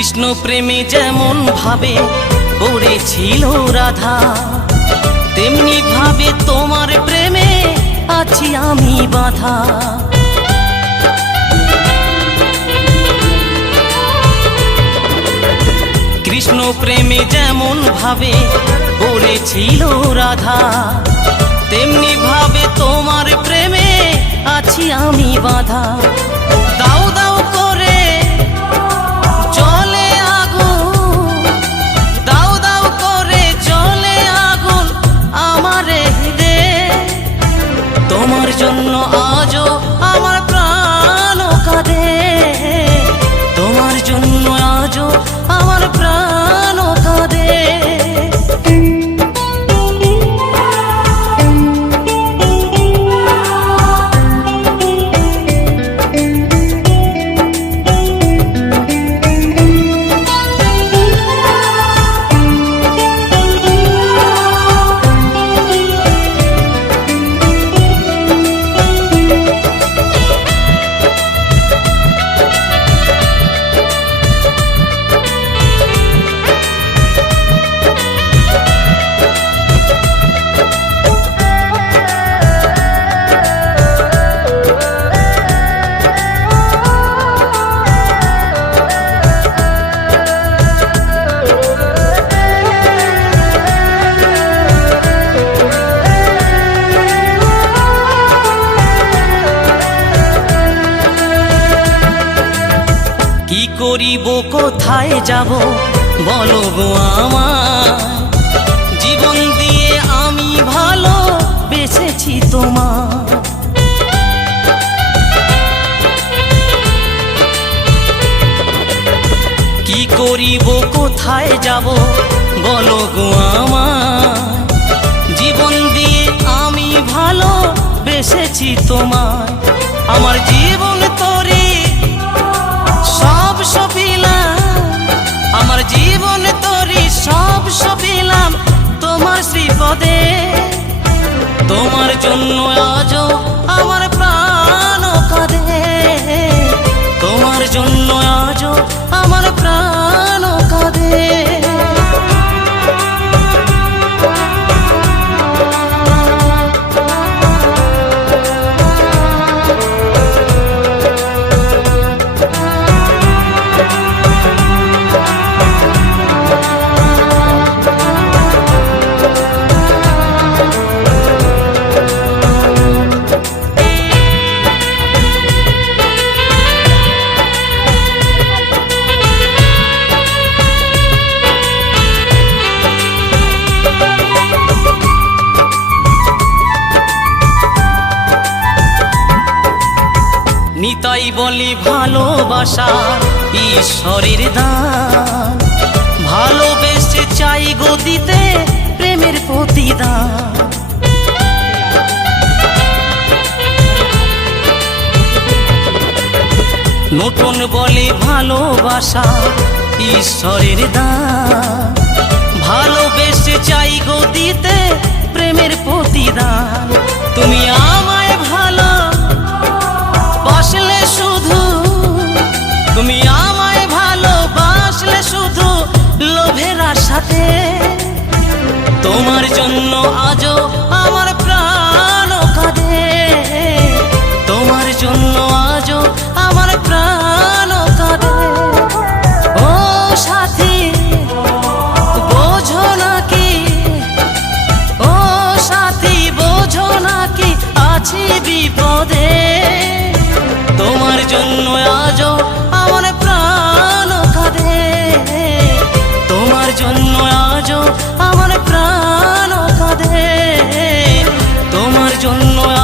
কৃষ্ণ প্রেমে যেমন ভাবে, পড়েছিল রাধা। তেমনি ভাবে তোমার প্রেমে আছি আমি বাধা। কৃষ্ণ প্রেমে যেমন ভাবে, পড়েছিল রাধা। তেমনি ভাবে তোমার প্রেমে আছি আমি বাধা। কোথায় যাব? বলো গো আমার জীবন দিয়ে আমি ভালো বেসেছি তোমার কি করিব, কোথায় যাব? বলো গো আমার জীবন দিয়ে আমি ভালো বেসেছি তোমার আমার জীবন বলি ভালোবাসা ঈশ্বরের দান। ভালোবেসে চাই গো দিতে প্রেমের প্রতিদান। নতুন বলে ভালোবাসা ঈশ্বরের দান। ভালোবেসে চাই গো দিতে প্রেমের প্রতিদান। তুমি আশাতে তোমার জন্য জন্য